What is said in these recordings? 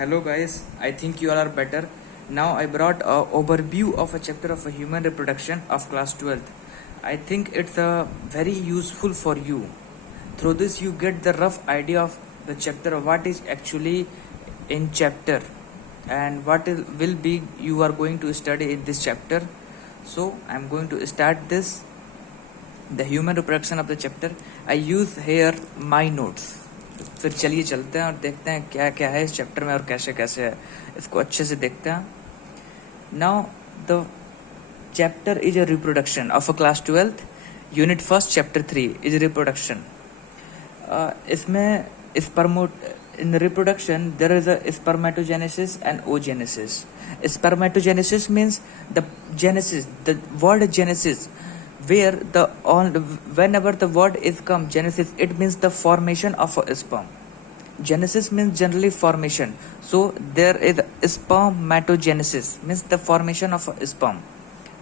Hello guys, I think you all are better. Now I brought a overview of a chapter of a human reproduction of class 12th. I think it's very useful for you. Through this you get the rough idea of the chapter, what is actually in chapter and will be you are going to study in this chapter. So I'm going to start this, the human reproduction of the chapter. I use here my notes. फिर चलिए चलते हैं और देखते हैं क्या क्या है इस चैप्टर में और कैसे कैसे है, इसको अच्छे से देखते हैं. Now the chapter is a reproduction of a class 12th unit first chapter 3 is reproduction. इसमें in reproduction there is a spermatogenesis and oogenesis. Spermatogenesis means the genesis, the word genesis, where whenever the word is come genesis, it means the formation of a sperm. Genesis means generally formation, so there is spermatogenesis, means the formation of a sperm.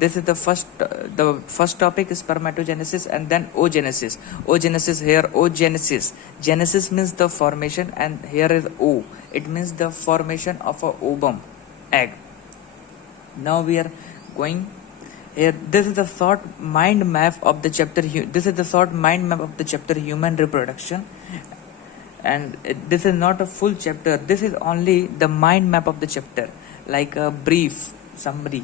This is the first topic, spermatogenesis, and then oogenesis. Oogenesis, here oogenesis, genesis means the formation, and here is o, it means the formation of a ovum, egg. Now we are going here. This is the short mind map of the chapter. This is the short mind map of the chapter human reproduction, and this is not a full chapter. This is only the mind map of the chapter, like a brief summary.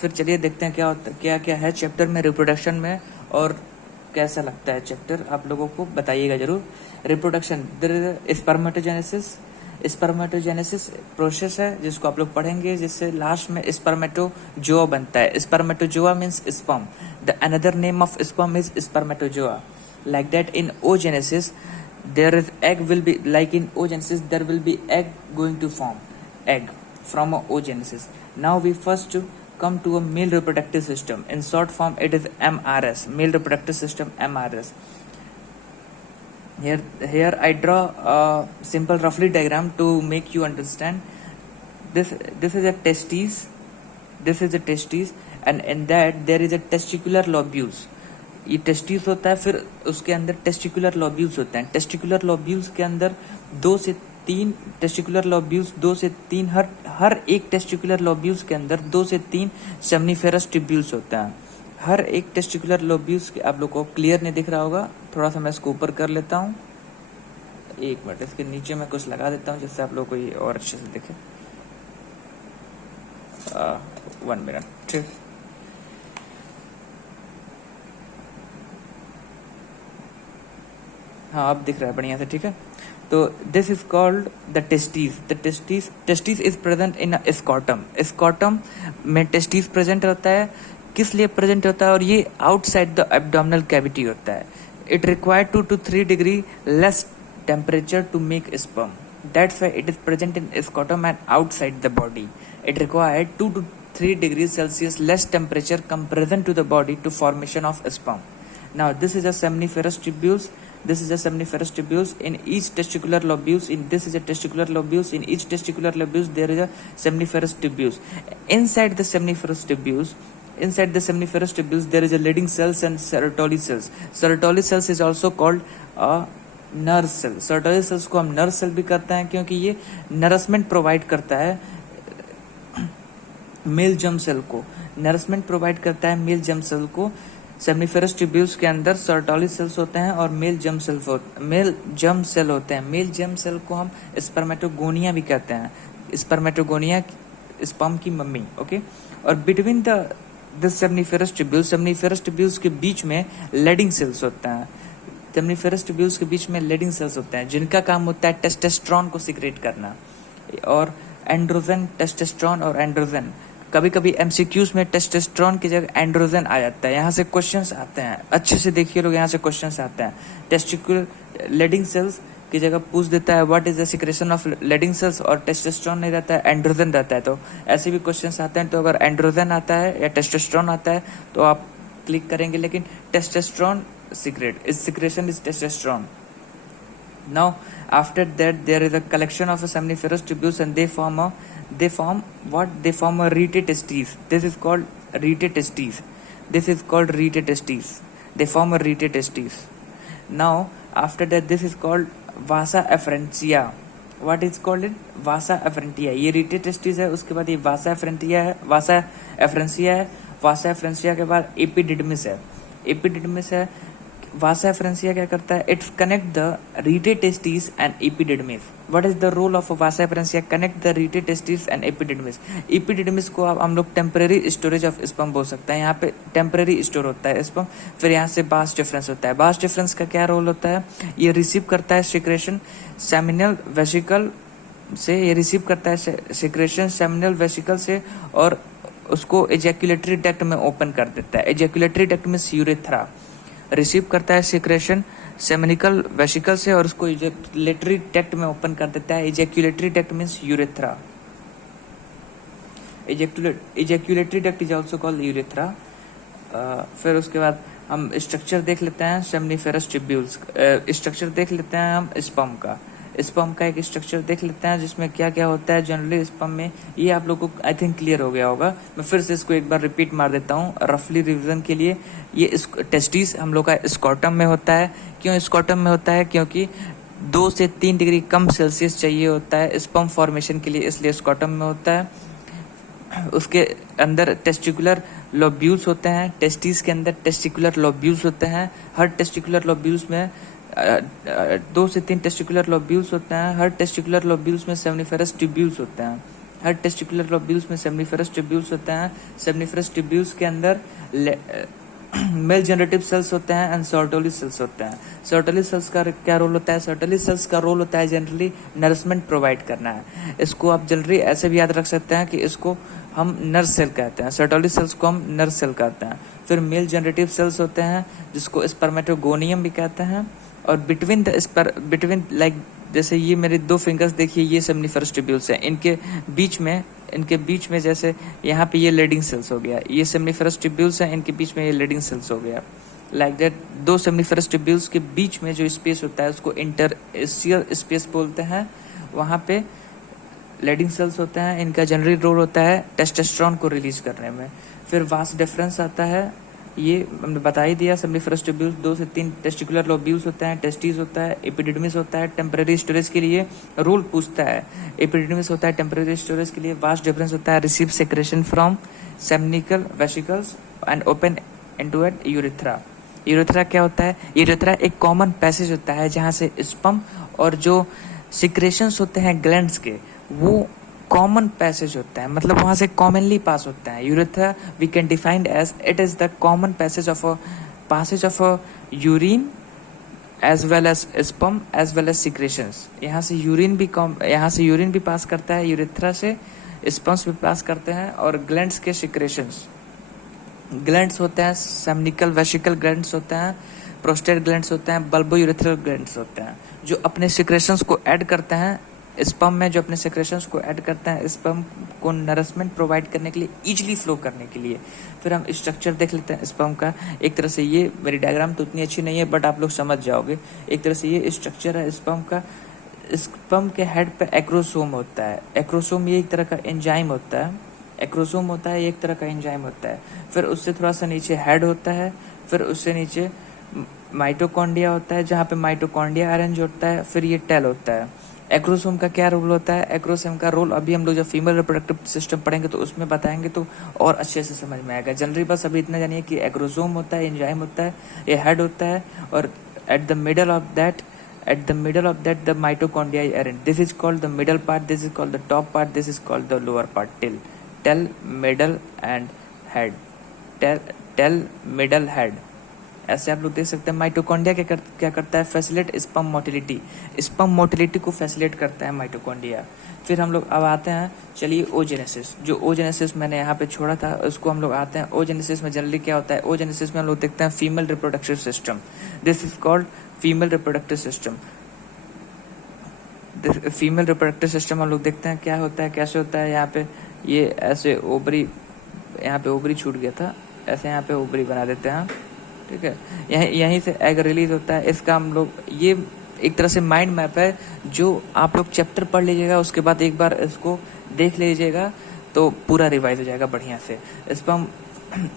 फिर चलिए देखते हैं क्या क्या है chapter में reproduction में और कैसा लगता है चैप्टर. आप लोगों को बताइएगा जरूर. Reproduction, spermatogenesis. स्पर्मेटोजेनेसिस प्रोसेस है जिसको आप लोग पढ़ेंगे, जिससे लास्ट में स्पर्मेटोजोआ बनता है. Spermatozoa means sperm. The another name of sperm is spermatozoa. Like that in oogenesis there is egg will be, like in oogenesis there will be egg going to form, egg from a oogenesis. Now we first come to a male reproductive system. In short form it is MRS, male reproductive system, MRS. Here I draw a simple roughly diagram to make you understand. This is a testes. This is a testes, and in that there is a testicular lobules. ये testis होता है, फिर उसके अंदर testicular लॉब्यूल्स होते हैं. Testicular लॉब्यूल्स के अंदर 2 से 3 टेस्टिकुलर लॉब्यूल्स, 2 से 3 हर एक टेस्टिकुलर लॉब्यूल्स के अंदर 2 से 3 सेमनीफेरस ट्यूब्यूल्स होते हैं. हर एक टेस्टिकुलर लॉब्यूल्स के आप लोग को क्लियर नहीं दिख रहा होगा, थोड़ा सा मैं इसको ऊपर कर लेता हूँ. एक मिनट, इसके नीचे मैं कुछ लगा देता हूँ जिससे आप लोग को ये और अच्छे से दिखे. 1 मिनट. ठीक, हाँ अब दिख रहा है बढ़िया से. ठीक है, तो this is called the testis. The testis is present in scrotum. Scrotum में टेस्टिस प्रेजेंट होता है. किस लिए प्रेजेंट होता है? और ये आउटसाइड द एब्डोमिनल कैविटी होता है. It require 2 to 3 degree less temperature to make sperm. That's why it is present in scrotum and outside the body. It require 2 to 3 degrees Celsius less temperature come present to the body to formation of sperm. Now this is a seminiferous tubules. This is a seminiferous tubules. In each testicular lobules, this is a testicular lobules. In each testicular lobules there is a seminiferous tubules. Inside the seminiferous tubules, there is a Leydig cells and Sertoli cells. Sertoli cells is also called a nerve cell. Sertoli cells को हम nerve cell भी कहते हैं क्योंकि ये nourishment provide करता है male germ cell को. नरिशमेंट प्रोवाइड करता है मेल जर्म सेल को. सेमनीफेरस ट्यूब्यूल्स के अंदर सर्टोली सेल्स होते हैं और मेल जर्म सेल होते हैं. मेल जर्म सेल को हम स्पर्मेटोगोनिया भी कहते हैं. स्पर्मेटोगोनिया स्पर्म की मम्मी. ओके, और बिटवीन द सेमनीफेरस ट्यूब्यूल्स के बीच में लेडिंग सेल्स होते हैं. सेमनीफेरस ट्यूब्यूल्स के बीच में लेडिंग सेल्स होते हैं जिनका काम होता है टेस्टोस्टेरोन को सीक्रेट करना और एंड्रोजन. टेस्टोस्टेरोन और एंड्रोजन, कभी कभी एमसीक्यूज में टेस्टोस्टेरोन की जगह एंड्रोजन आ जाता है. यहाँ से क्वेश्चंस आते हैं, अच्छे से देखिए लोग, यहाँ से क्वेश्चंस आते हैं. टेस्टिकुलर लेडिंग सेल्स की जगह पूछ देता है what is the secretion of Leydig cells, और टेस्टोस्टेरोन नहीं रहता है, एंड्रोजन रहता है. तो ऐसे भी क्वेश्चंस आते हैं. तो अगर एंड्रोजन आता है या टेस्टोस्टेरोन आता है तो आप क्लिक करेंगे, लेकिन testosterone secretion is testosterone. Now after that there is a collection of a seminiferous tubules and they form a rete testes. This is called rete testes. They form a rete testes. Now after that this is called vasa afferentia. What is called it vasa efferentia, ये rete testis है, उसके बाद ये वासा एफरेंटिया है, वासा एफरेंसिया है, वासा एफरेंसिया के बाद epididymis है, एपिडिडमिस है। वासा एफरेंसिया क्या करता है, it connect the rete testis and epididymis. What is the role of vasa efferentia, connect the rete testis and epididymis. Epididymis को आप हम लोग टेम्परेरी स्टोरेज ऑफ स्पर्म बोल सकते हैं, यहाँ पे टेम्परेरी स्टोर होता है स्पर्म। फिर यहाँ से बास डिफरेंस होता है, बास डिफरेंस का क्या रोल होता है, ये रिसीव करता है सिक्रेशन सेमिनल वेसिकल से, ये रिसीव करता है सिक्रेशन सेमिनल वेसिकल से और उसको एजैकुलेटरी डक्ट में ओपन कर देता है। एजैकुलेटरी डक्ट में यूरेथ्रा रिसीव करता है सिक्रेशन सेमिनिकल वेसिकल से और उसको एजैकुलेटरी डक्ट में ओपन कर देता है। Ejaculatory duct means urethra, ejaculatory duct is also called urethra. फिर उसके बाद हम स्ट्रक्चर देख लेते हैं सेमनीफेरस ट्यूब्यूल्स, स्ट्रक्चर देख लेते हैं हम स्पर्म का, स्पर्म का एक स्ट्रक्चर देख लेते हैं जिसमें क्या क्या होता है जनरली स्पर्म में। ये आप लोगों को आई थिंक क्लियर हो गया होगा, मैं फिर से इसको एक बार रिपीट मार देता हूँ रफली रिवीजन के लिए। ये टेस्टिस हम लोग का स्कॉटम में होता है। क्यों स्कॉटम में होता है, क्योंकि 2 से 3 डिग्री कम सेल्सियस चाहिए होता है स्पर्म फॉर्मेशन के लिए, इसलिए स्कॉटम में होता है। उसके अंदर टेस्टिकुलर लोब्यूल्स होते हैं, टेस्टिस के अंदर टेस्टिकुलर लोब्यूल्स होते हैं। हर टेस्टिकुलर लोब्यूल्स में 2 से 3 टेस्टिकुलर लोब्यूल्स होते हैं। हर टेस्टिकुलर लोब्यूल्स में सेमनीफेरस ट्यूब्यूल्स होते हैं। हर टेस्टिकुलर लोब्यूल्स में सेमनीफेरस ट्यूब्यूल्स होते हैं। सेमनीफेरस ट्यूब्यूल्स के अंदर मेल जनरेटिव सेल्स होते हैं एंड सर्टोली सेल्स होते हैं। सर्टोली सेल्स का क्या रोल होता है, सर्टोली सेल्स का रोल होता है जनरली नरिशमेंट प्रोवाइड करना है। इसको आप जनरली ऐसे भी याद रख सकते हैं कि इसको हम नर्व सेल कहते हैं, सर्टोली सेल्स को हम नर्व सेल कहते हैं। फिर मेल जनरेटिव सेल्स होते हैं जिसको स्पर्मेटोगोनियम भी कहते हैं। और बिटवीन लाइक जैसे ये मेरे 2 फिंगर्स देखिए, ये सेमनीफेरस ट्यूब्यूल्स हैं, इनके बीच में जैसे यहाँ पे ये लीडिंग सेल्स हो गया, ये सेमनीफेरस ट्यूब्यूल्स हैं, इनके बीच में ये लीडिंग सेल्स हो गया। लाइक दैट 2 सेमनीफेरस ट्यूब्यूल्स के बीच में जो स्पेस होता है उसको इंटरस्टिशियल स्पेस बोलते हैं। वहाँ पे लीडिंग सेल्स होते हैं, इनका जनरली रोल होता है टेस्टोस्टेरोन को रिलीज करने में। फिर वास डिफरेंस आता है, ये हमने बता ही दिया। सेमनीफेरस ट्यूब्यूल्स 2 से 3 टेस्टिकुलर लोब्यूल्स होते हैं, टेस्टिस होता है, एपिडिडमिस होता है, टेम्परेरी स्टोरेज के लिए रोल पूछता है। एपिडिडमिस होता है टेम्परेरी स्टोरेज के लिए। वास्ट डिफरेंस होता है receive secretion from seminal vesicles and open into at urethra. Urethra क्या होता है, यूरेथ्रा एक कॉमन पैसेज होता है जहाँ से स्पर्म और जो सिक्रेशंस होते हैं ग्लैंड्स के वो कॉमन पैसेज होता है, मतलब वहाँ से कॉमनली पास होता है। Urethra we can defined as it is the common passage of a urine as well as sperm as well as secretions. यहाँ से यूरिन भी पास करता है, यूरेथ्रा से स्पर्म्स भी पास करते हैं। और ग्लैंड्स के सिक्रेशंस, ग्लैंड्स होते हैं सेमनिकल वेसिकल ग्लैंड्स होते हैं, प्रोस्टेट ग्लैंड्स होते हैं, बल्बो यूरेथ्रल ग्लैंड्स होते हैं जो अपने सिक्रेशंस को ऐड करते हैं स्पर्म में, जो अपने सेक्रेशंस को ऐड करते हैं स्पर्म को नरिशमेंट प्रोवाइड करने के लिए, इजीली फ्लो करने के लिए। फिर हम स्ट्रक्चर देख लेते हैं स्पर्म का। एक तरह से ये मेरी डायग्राम तो उतनी अच्छी नहीं है बट आप लोग समझ जाओगे। एक तरह से ये स्ट्रक्चर है स्पर्म का। स्पर्म के हेड पे एक्रोसोम होता है। एक्रोसोम ये एक तरह का एंजाइम होता है, एक्रोसोम होता है, ये एक तरह का एंजाइम होता है। फिर उससे थोड़ा सा नीचे हेड होता है, फिर उससे नीचे माइटोकॉन्ड्रिया होता है जहाँ पे माइटोकॉन्ड्रिया अरेंज होता है। फिर ये टेल होता है। एक्रोसोम का क्या रोल होता है, एक्रोसोम का रोल अभी हम लोग जब फीमेल रिप्रोडक्टिव सिस्टम पढ़ेंगे तो उसमें बताएंगे तो और अच्छे से समझ में आएगा। जनरली बस अभी इतना जानिए कि एक्रोसोम होता है, एंजाइम होता है, ये हेड होता है और at the middle of that the mitochondria arrange. This is called the middle part, this is called the top part, this is called the lower part. Tail middle and head, tail middle head, ऐसे आप लोग देख सकते हैं। Mitochondria क्या करता है, facilitate sperm motility, sperm motility को फैसिलिटेट करता है माइटोकॉन्ड्रिया। फिर हम लोग अब आते हैं, चलिए ओजेनेसिस, जो ओजेनेसिस मैंने यहाँ पे छोड़ा था उसको हम लोग आते हैं। ओजेनेसिस में जनरली क्या होता है, ओजेनेसिस में हम लोग देखते हैं female reproductive system, this is called female reproductive system. Female reproductive system हम लोग देखते हैं क्या होता है, कैसे होता है। यहाँ पे ये ऐसे ओवरी, यहाँ पे ओवरी छूट गया था, ऐसे यहाँ पे ओवरी बना देते हैं, ठीक है। यहीं से एग रिलीज होता है। इसका हम लोग, ये एक तरह से माइंड मैप है जो आप लोग चैप्टर पढ़ लीजिएगा, उसके बाद एक बार इसको देख लीजिएगा तो पूरा रिवाइज हो जाएगा बढ़िया से। स्पर्म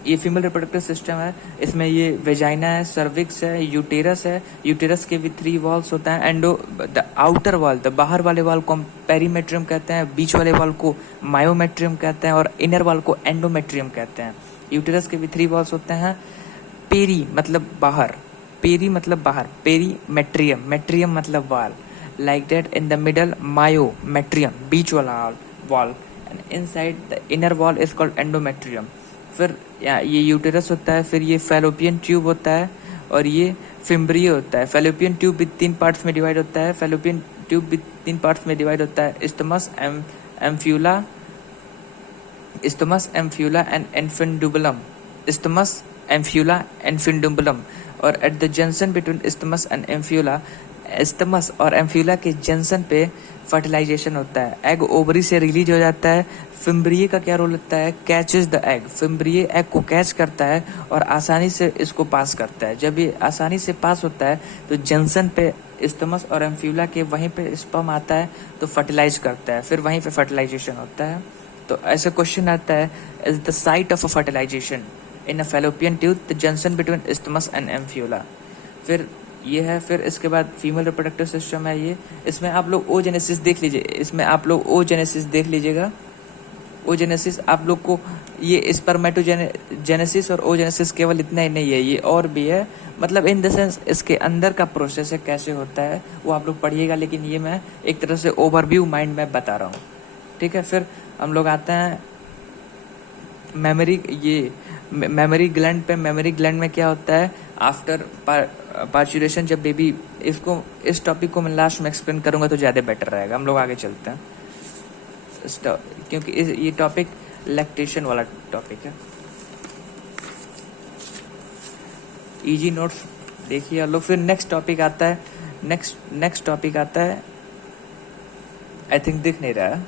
ये फीमेल रिप्रोडक्टिव सिस्टम है, इसमें ये वेजाइना है, सर्विक्स है, यूटेरस है, यूटेरस के भी 3 वॉल्स होता है, endo the outer wall, the बाहर वाले वॉल को हम पेरीमेट्रियम कहते हैं, बीच वाले वॉल को मायोमेट्रियम कहते हैं और इनर वॉल को एंडोमेट्रियम कहते हैं। यूटेरस के भी 3 वॉल्स होते हैं, पेरी मतलब बाहर, पेरी मतलब बाहर, पेरी मेट्रियम, मेट्रियम मतलब wall, like that in the middle myometrium बीच वाला wall, and inside the inner wall is called endometrium. फिर ये यूटेरस होता है, फिर ये फैलोपियन ट्यूब होता है और ये फिम्ब्रिय होता है। फैलोपियन ट्यूब भी 3 पार्ट्स में डिवाइड होता है, फैलोपियन ट्यूब भी 3 पार्ट्स में डिवाइड होता है, isthmus ampulla, isthmus ampulla and infundibulum, isthmus ampulla infundibulum. और at the junction between isthmus and ampulla, isthmus और एम्फ्यूला के जंक्शन पे फर्टिलाइजेशन होता है, एग ओवरी से रिलीज हो जाता है। फिम्ब्रिय का क्या रोल होता है, catches the egg, fimbriae egg को कैच करता है और आसानी से इसको पास करता है। जब ये आसानी से पास होता है तो जंक्शन पे इस्टमस और एम्फ्यूला के वहीं पे स्पर्म आता है तो फर्टिलाइज करता है, फिर वहीं पे फर्टिलाइजेशन होता है। तो ऐसा क्वेश्चन आता है, is the site of a fertilisation in a fallopian tube the junction between isthmus and ampulla. फिर ये है, फिर इसके बाद फीमेल रिप्रोडक्टिव सिस्टम है ये, इसमें आप लोग ओजेनेसिस देख लीजिए, इसमें आप लोग ओजेनेसिस देख लीजिएगा। ओजेनेसिस आप लोग को ये स्पर्मेटोजेनेसिस और ओजेनेसिस केवल इतना ही नहीं है, ये और भी है, मतलब इन द सेंस इसके अंदर का प्रोसेस है कैसे होता है वो आप लोग पढ़िएगा, लेकिन ये मैं एक तरह से ओवरव्यू माइंड में बता रहा हूँ, ठीक है। फिर हम लोग आते हैं मेमोरी, ये मेमोरी ग्लैंड पे। मेमोरी ग्लैंड में क्या होता है, आफ्टर पार्चुरेशन जब बेबी, इसको इस टॉपिक को मैं लास्ट में एक्सप्लेन करूंगा तो ज़्यादा बेटर रहेगा। हम लोग आगे चलते हैं क्योंकि ये टॉपिक लैक्टेशन वाला टॉपिक है। इजी नोट्स देखिए आप लोग। फिर नेक्स्ट टॉपिक आता है, नेक्स्ट टॉपिक आता है, आई थिंक दिख नहीं रहा है,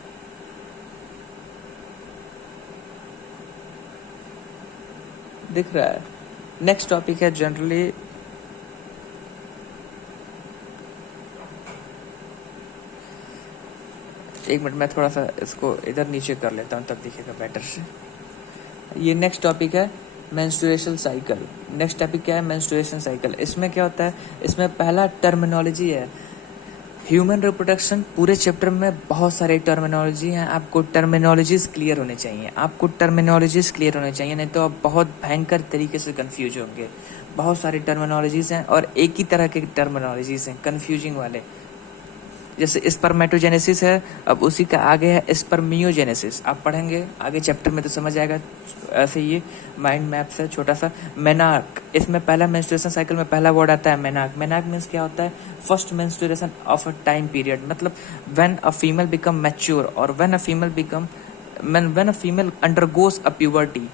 दिख रहा है। नेक्स्ट टॉपिक है जनरली, एक मिनट मैं थोड़ा सा इसको इधर नीचे कर लेता हूँ तब दिखेगा बेटर से। ये नेक्स्ट टॉपिक है मेंस्ट्रुएशन साइकिल। नेक्स्ट टॉपिक क्या है, मेंस्ट्रुएशन साइकिल। इसमें क्या होता है, इसमें पहला टर्मिनोलॉजी है। ह्यूमन रिप्रोडक्शन पूरे चैप्टर में बहुत सारे टर्मिनोलॉजी हैं, आपको टर्मिनोलॉजीज क्लियर होने चाहिए, आपको टर्मिनोलॉजीज क्लियर होने चाहिए, नहीं तो आप बहुत भयंकर तरीके से कंफ्यूज होंगे। बहुत सारी टर्मिनोलॉजीज हैं और एक ही तरह के टर्मिनोलॉजीज हैं कंफ्यूजिंग वाले। जैसे स्पर्मेटोजेनेसिस है, अब उसी का आगे है स्पर्मियोजेनेसिस, आप पढ़ेंगे आगे चैप्टर में तो समझ आएगा। ऐसे ये माइंड मैप है छोटा सा। मेनार्क, इसमें पहला मेंस्ट्रुएशन साइकिल में पहला वर्ड आता है मेनार्क। मेनार्क मीन्स क्या होता है, first menstruation of a time period, मतलब when a female become mature और when a female undergoes a puberty,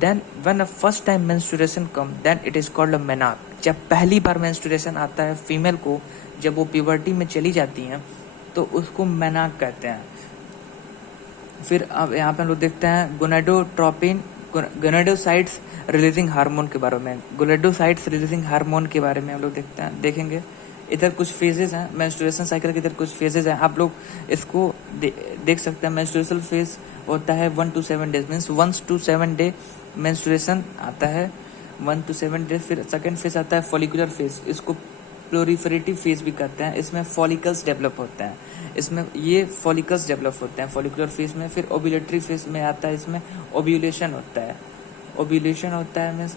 then when a first time menstruation come then it is called a menarche. जब पहली बार menstruation आता है female को, जब वो puberty में चली जाती हैं तो उसको मेनार्क कहते हैं। फिर अब यहाँ पे हम लोग देखते हैं गोनाडोट्रोपिन, गोनाडोसाइट्स रिलीजिंग हार्मोन के बारे में, गोनाडोसाइट्स रिलीजिंग हार्मोन के बारे में हम लोग देखेंगे। इधर कुछ फेजेस हैं मेंस्ट्रुएशन साइकिल के, इधर कुछ फेजेस हैं, आप लोग इसको देख सकते हैं। मेंस्ट्रुएशन फेज होता है 1 to 7 days, means 1 to 7 day menstruation आता है, 1 to 7 डेज। फिर सेकेंड फेज आता है फॉलिकुलर फेज, इसको प्लोरिफरेटिव फेज भी कहते हैं। इसमें फॉलिकल्स डेवलप होते हैं, इसमें ये फॉलिकल्स डेवलप होते हैं फॉलिकुलर फेज में। फिर ओव्यूलेटरी फेज में आता है, इसमें ओव्यूलेशन होता है। ओव्यूलेशन होता है मीन्स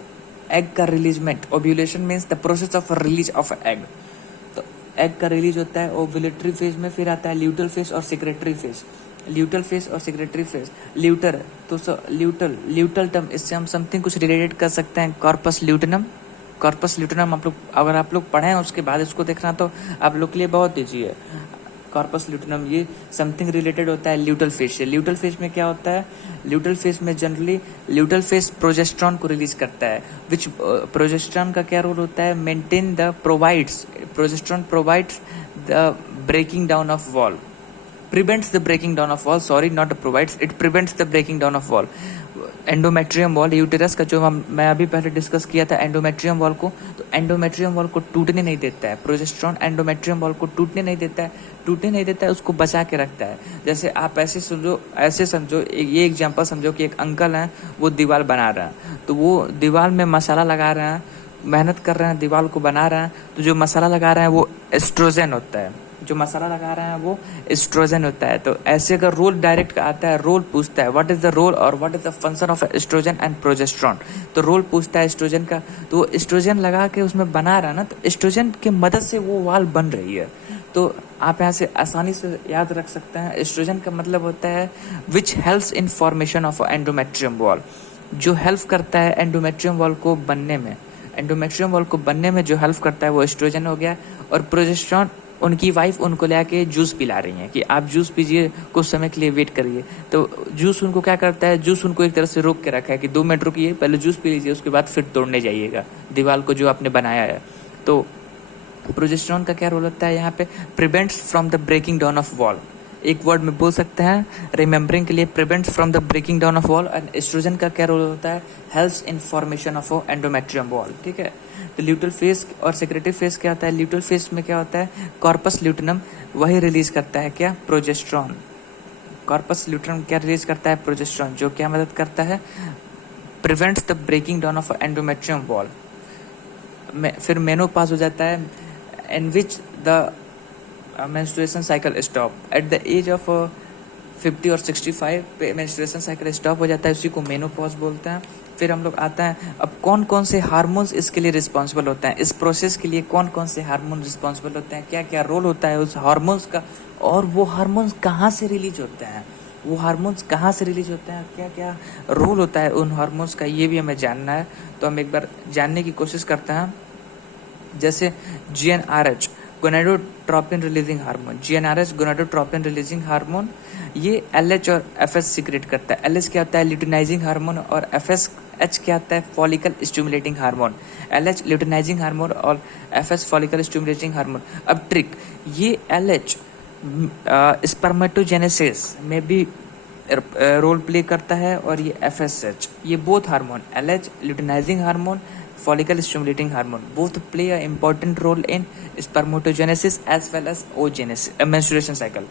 एग का releasement, ovulation means the process of release of egg, तो एग का रिलीज होता है ओव्यूलेटरी फेज में। फिर आता है ल्यूटल फेज और सेक्रेटरी फेज, ल्यूटल फेज और सेक्रेटरी फेज। ल्यूटर तो ल्यूटल टर्म, इससे हम समथिंग कुछ रिलेटेड कर सकते हैं, कॉर्पस ल्यूटेनम। कॉर्पस ल्यूटेनम आप लोग अगर आप लोग पढ़ें उसके बाद इसको देखना तो आप लोग के लिए बहुत ईजी है। कॉर्पस ल्यूटेनम ये समथिंग रिलेटेड होता है ल्यूटल फेज से। ल्यूटल फेज में क्या होता है, ल्यूटल फेज में जनरली ल्यूटल फेज प्रोजेस्टेरॉन को रिलीज करता है, विच प्रोजेस्टेरॉन का क्या रोल होता है, progesterone provides the breaking down of wall, prevents the breaking down of wall, sorry not provides, it prevents the breaking down of wall. Endometrium wall, uterus का जो मैं अभी पहले डिस्कस किया था एंडोमेट्रियम वॉल को, तो एंडोमेट्रियम वॉल को टूटने नहीं देता है प्रोजेस्टेरोन, एंडोमेट्रियम वॉल को टूटने नहीं देता है, उसको बचा के रखता है। जैसे आप ऐसे समझो ये एग्जांपल समझो कि एक अंकल हैं, वो दीवार बना रहे हैं, तो वो दीवार में मसाला लगा रहे हैं, मेहनत कर रहे हैं, दीवार को बना रहे हैं, तो जो मसाला लगा रहे हैं वो एस्ट्रोजन होता है, जो मसाला लगा रहे हैं वो एस्ट्रोजन होता है। तो ऐसे अगर रोल डायरेक्ट आता है, रोल पूछता है व्हाट इज द रोल और what is the function of oestrogen and progesterone, तो रोल पूछता है एस्ट्रोजन का, तो एस्ट्रोजन लगा के उसमें बना रहा है ना, तो एस्ट्रोजन की मदद से वो वाल बन रही है। तो आप यहाँ से आसानी से याद रख सकते हैं, एस्ट्रोजन का मतलब होता है which helps in formation of endometrium wall, जो हेल्प करता है एंडोमेट्रियम वॉल को बनने में, एंडोमेट्रियम वॉल को बनने में जो हेल्प करता है वो एस्ट्रोजन हो गया। और प्रोजेस्टेरोन, उनकी वाइफ उनको ले आके जूस पिला रही हैं कि आप जूस पीजिए, कुछ समय के लिए वेट करिए। तो जूस उनको क्या करता है, जूस उनको एक तरह से रोक के रखा है कि 2 मिनट रुकिए, पहले जूस पी लीजिए, उसके बाद फिर तोड़ने जाइएगा दीवार को जो आपने बनाया है। तो प्रोजेस्टेरोन का क्या रोल होता है यहाँ पे, prevents from the breaking down of wall, एक वर्ड में बोल सकते हैं रिमेम्बरिंग के लिए, prevents from the breaking down of wall. And estrogen का क्या रोल होता है, helps in formation of endometrium wall, ठीक है। तो ल्यूटल फेस और सेक्रेटरी फेस क्या होता है, ल्यूटल फेस में क्या होता है, कॉर्पस ल्यूटेनम वही रिलीज करता है क्या, प्रोजेस्टेरोन, कॉर्पस ल्यूटेनम क्या रिलीज करता है, प्रोजेस्टेरोन, जो क्या मदद करता है, prevents the breaking down of endometrium wall. फिर मेनोपॉज हो जाता है, in which the menstruation cycle stop at the age of 50 और 65 पे menstruation cycle stop हो जाता है, उसी को मेनोपॉज बोलते हैं। फिर हम लोग आता है, अब कौन कौन से हार्मोन्स इसके लिए रिस्पॉन्सिबल होते हैं, इस प्रोसेस के लिए कौन कौन से हार्मोन रिस्पॉन्सिबल होते हैं, क्या क्या रोल होता है उस हार्मोन्स का, और वो हार्मोन्स कहाँ से रिलीज होते हैं, वो हार्मोन्स कहाँ से रिलीज होते हैं, क्या क्या रोल होता है उन हार्मोन्स का, ये भी हमें जानना है। तो हम एक बार जानने की कोशिश करते हैं। जैसे GnRH gonadotropin releasing hormone, GnRH gonadotropin releasing hormone, ये LH और FS सीक्रेट करता है। LH क्या होता है, ल्यूटिनाइजिंग हार्मोन, और FSH क्या होता है, follicle stimulating hormone. LH luteinizing hormone और FS फॉलिकल स्टिमुलेटिंग हार्मोन। अब ट्रिक, ये LH स्पर्मेटोजेनेसिस में भी रोल प्ले करता है, और ये FSH, ये both hormone, LH luteinizing hormone, follicle stimulating hormone, both play a important role in spermatogenesis as well as oogenesis, menstruation cycle।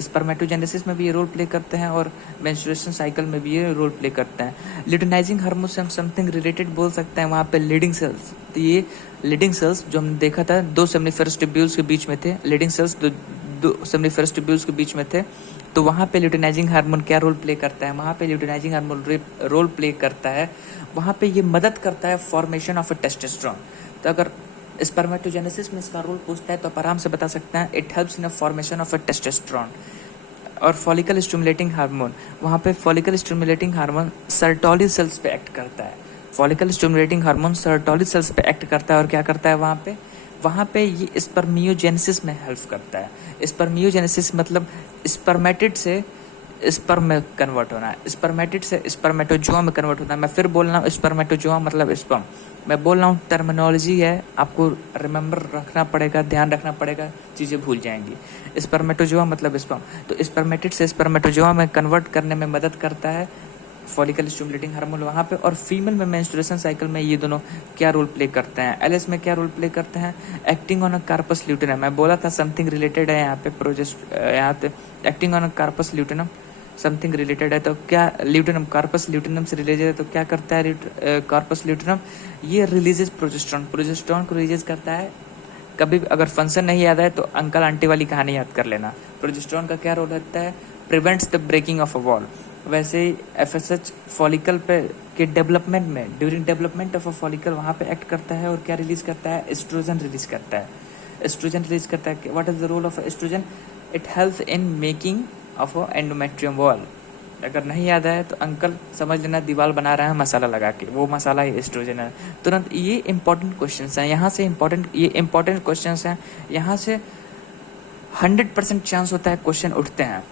Spermatogenesis में भी ये रोल प्ले करते हैं और मेंस्ट्रुएशन साइकिल में भी ये रोल प्ले करते हैं। ल्यूटिनाइजिंग हार्मोन से हम समथिंग रिलेटेड बोल सकते हैं, वहाँ पे लीडिंग सेल्स, तो ये लीडिंग सेल्स जो हमने देखा था 2 सेमिनिफेरस ट्यूब्यूल्स के बीच में थे, लीडिंग सेल्स 2 सेमिनिफेरस ट्यूब्यूल्स के बीच में थे, तो वहाँ पे ल्यूटिनाइजिंग हार्मोन क्या रोल प्ले करता है, वहाँ पे ल्यूटिनाइजिंग हार्मोन रोल प्ले करता है, वहाँ पे ये मदद करता है फॉर्मेशन ऑफ टेस्टोस्टेरोन। तो अगर स्पर्मेटोजेनेसिस में इसका रोल पूछता है तो आप आराम से बता सकते हैं it helps in formation of testosterone. और फॉलिकल स्टिमुलेटिंग हार्मोन, वहाँ पे follicle stimulating hormone Sertoli cells पे एक्ट करता है, follicle stimulating hormone Sertoli cells पे एक्ट करता है, और क्या करता है वहाँ पे ये स्पर्मियोजेनेसिस में हेल्प करता है। स्पर्मियोजेनेसिस मतलब स्पर्मेटिड से स्पर्म में कन्वर्ट होना है, स्पर्मेटिड से स्पर्मेटोजोआ में कन्वर्ट होना है। मैं फिर बोल रहा हूँ, स्पर्मेटोजोआ मतलब स्पर्म, मैं बोल रहा हूँ, टर्मिनोलॉजी है, आपको रिमेंबर रखना पड़ेगा, ध्यान रखना पड़ेगा, चीज़ें भूल जाएंगी। स्पर्मेटोजोआ मतलब स्पर्म, तो स्पर्मेटिड से स्पर्मेटोजोआ में कन्वर्ट करने में मदद करता है फॉलिकल स्टिमुलेटिंग हार्मोन वहाँ पे। और फीमेल में मेंस्ट्रुएशन साइकिल में ये दोनों क्या रोल प्ले करते हैं, एलएस में क्या रोल प्ले करते हैं, एक्टिंग ऑन अ कार्पस ल्यूटेनम। मैं बोला था समथिंग रिलेटेड है यहाँ पे यहाँ पे acting on a corpus luteum something related है, तो क्या ल्यूटेनम कार्पस ल्यूटेनम से रिलेटेड है, तो क्या करता है कार्पस ल्यूटेनम, ये रिलीजेस प्रोजेस्टेरोन, प्रोजेस्टेरोन को रिलीज करता है। कभी अगर फंक्शन नहीं याद है तो अंकल आंटी वाली कहानी याद कर लेना। प्रोजेस्टेरोन का क्या रोल होता है, prevents the breaking of a wall. वैसे ही एफएसएच फॉलिकल पे के डेवलपमेंट में, during development of a follicle वहाँ पे एक्ट करता है और क्या रिलीज करता है, एस्ट्रोजन रिलीज करता है। एस्ट्रोजन रिलीज करता है, what is the role of estrogen, it helps in making of a endometrium wall. अगर नहीं याद है तो अंकल समझ लेना दीवार बना रहा है मसाला लगा के, वो मसाला ही एस्ट्रोजन है तुरंत। ये इंपॉर्टेंट क्वेश्चंस हैं, यहाँ से ये इंपॉर्टेंट क्वेश्चंस हैं, यहाँ से 100% चांस होता है क्वेश्चन उठते हैं।